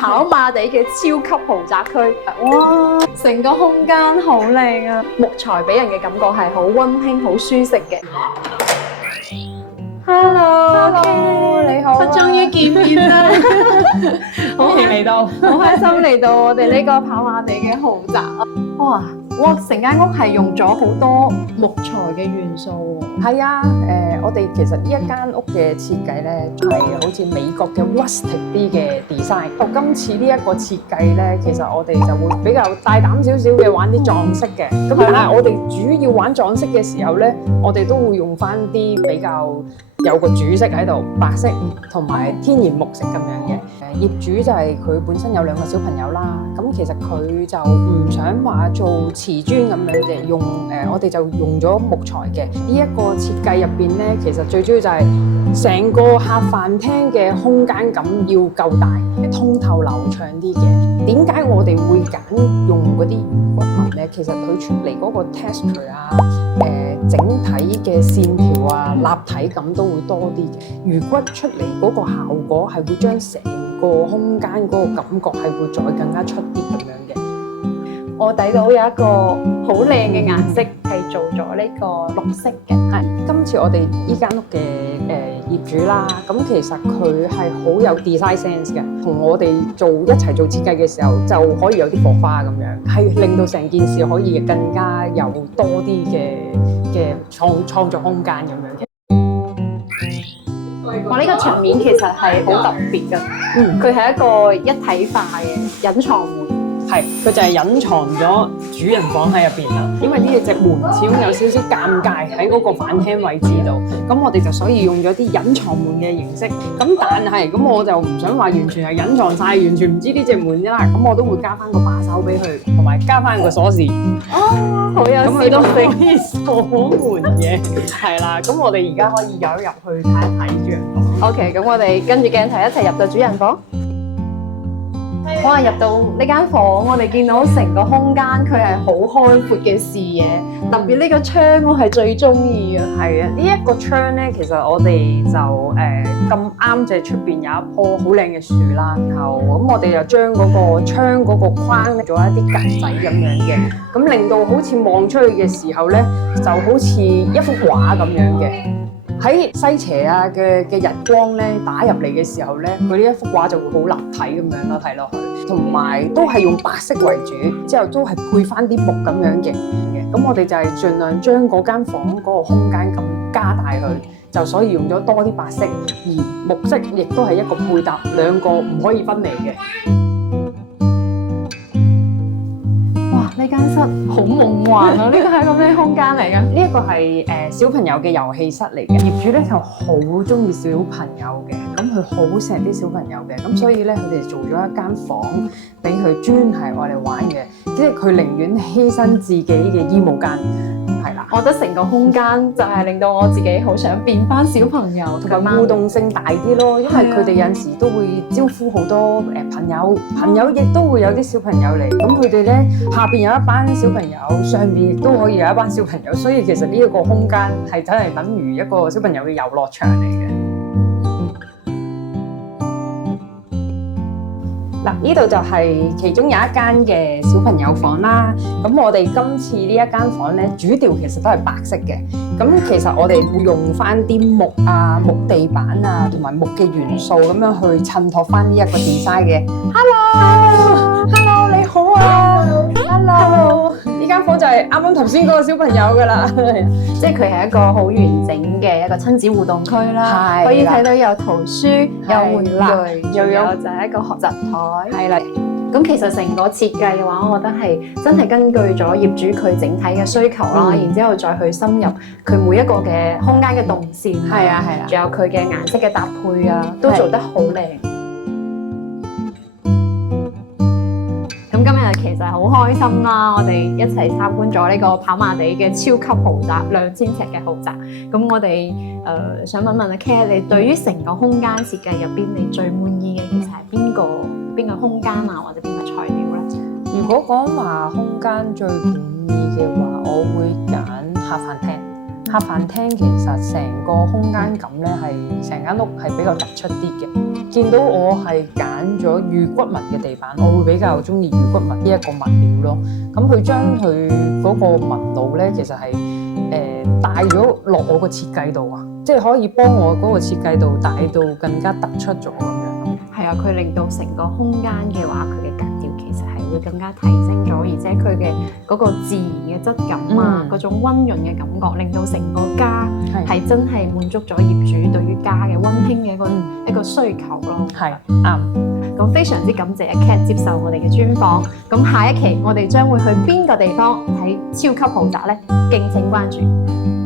跑馬地嘅超級豪宅區。哇！成個空間好靚啊，木材俾人嘅感覺係好溫馨、好舒適嘅。Hello，你好，終於見面啦！歡迎嚟到，好開心嚟到我哋呢個跑馬地嘅豪宅啊！哇！成間屋係用咗好多木材嘅元素喎。係啊，我哋其實呢一間屋嘅設計咧，係好似美國嘅 rustic 啲嘅 design。今次呢一個設計咧，其實我哋就會比較大膽少少嘅玩啲撞色嘅。咁但係我哋主要玩撞色嘅時候咧，我哋都會用翻啲比較有個主色喺度，白色同埋天然木色咁樣嘅。業主就係佢本身有2個小朋友啦，咁其實佢就唔想話做瓷磚咁樣嘅，我哋就用咗木材嘅。呢一個設計入邊咧，其實最主要就係成個客飯廳嘅空間感要夠大，通透流暢啲嘅。點解我哋會揀用嗰啲骨紋咧？其實佢出嚟嗰個 texture 啊，整體嘅線條啊，立體感都會多啲嘅。魚骨出嚟嗰個效果係會將成個空間嗰個感覺係會再更加出啲咁樣嘅。我睇到有一個好靚嘅顏色係做咗呢個綠色嘅。係今次我哋呢間屋嘅業主啦，咁其實佢係好有 design sense 嘅，同我哋一齊做設計嘅時候就可以有啲火花咁樣，係令到成件事可以更加有多啲嘅創作空間咁樣嘅。我呢個牆面其實係好特別嘅，佢係一個一體化嘅隱藏門。係，佢就係隱藏咗主人房喺入邊啦。因為呢隻門始終有少少尷尬喺嗰個飯廳位置度，咁我哋就所以用咗啲隱藏門嘅形式。咁但係咁我就唔想話完全係隱藏晒，完全唔知呢隻門啦。咁我都會加翻個把手俾佢，同埋加翻個鎖匙。哦，好有咁佢都可以鎖門嘅，係啦。咁我哋而家可以入去睇一睇主人房。OK，咁我哋跟住鏡頭一齊入到主人房。哇！入到呢間房，我哋見到成個空間佢係好開闊嘅視野，特別呢個窗我係最中意嘅。係啊，呢一個窗咧，其實我哋就咁啱就係出邊有一棵好靚嘅樹啦，然後咁我哋就將嗰個窗嗰個框做一啲格仔咁樣嘅，咁令到好似望出去嘅時候咧，就好似一幅畫咁樣嘅。喺西斜啊嘅日光咧打入嚟嘅時候咧，佢呢一幅畫就會好立體咁樣咯，睇落去，同埋都係用白色為主，之後都係配翻啲木咁樣嘅。咁我哋就係盡量將嗰間房嗰個空間感加大佢，就所以用咗多啲白色，而木色亦都係一個配搭，兩個唔可以分離嘅。呢間室好夢幻啊！呢個係個咩空間嚟㗎？呢一個係小朋友嘅遊戲室嚟嘅。業主咧就好中意小朋友嘅，咁佢好錫啲小朋友嘅，咁所以咧佢哋做咗一間房俾佢專係愛嚟玩嘅，即係佢寧願犧牲自己嘅衣帽間。係啦，我覺得成個空間就係令到我自己好想變翻小朋友，同埋互動性大啲咯。因為佢哋有陣時都會招呼好多朋友，朋友亦都會有啲小朋友嚟。咁佢哋咧下邊有一班小朋友，上邊亦都可以有一班小朋友，所以其實呢一個空間係真係等於一個小朋友嘅遊樂場嚟嘅。嗱，呢度就係其中有一間嘅小朋友房啦。咁我哋今次呢一間房咧，主調其實都係白色嘅。咁其實我哋會用翻啲木啊、木地板啊，同埋木嘅元素咁樣去襯托翻呢一個 design 嘅。Hello，你好啊 ！Hello，呢間房就係啱啱頭先嗰個小朋友噶啦，即係佢係一個好完整嘅一個親子互動區啦，可以睇到有圖書、有玩具，仲有就係一個學習台。係啦，咁其實成個設計嘅話，我覺得係真係根據咗業主佢整體嘅需求啦，然之後再去深入佢每一個嘅空間嘅動線，係啊，仲有佢嘅顏色嘅搭配啊，都做得好靚。咁今日其實好開心啦，我哋一齊參觀咗呢個跑馬地嘅超級豪宅，2000尺嘅豪宅。咁我哋想問問阿 Kat，你對於成個空間設計入邊，你最滿意嘅其實係邊個空間啊，或者邊個材料咧？如果講話空間最滿意嘅話，我會揀客飯廳。客飯廳其實成個空間感咧係成間屋係比較突出啲嘅。見到我係揀咗魚骨紋嘅地板，我會比較中意魚骨紋呢一個物料咯。咁佢將佢嗰個紋路咧，其實係帶咗落我個設計度啊，即係可以幫我嗰個設計度帶到更加突出咗咁樣。係啊，佢令到成個空間嘅話，佢嘅格調其實係會更加提升咗，而且佢嘅嗰個自然嘅質感啊，嗰種溫潤嘅感覺，令到成個家係真係滿足咗業主對於家嘅溫馨嘅一個需求咯。係啱。咁非常之感謝阿 Cat 接受我哋嘅專訪。咁下一期我哋將會去邊個地方睇超級豪宅呢？敬請關注。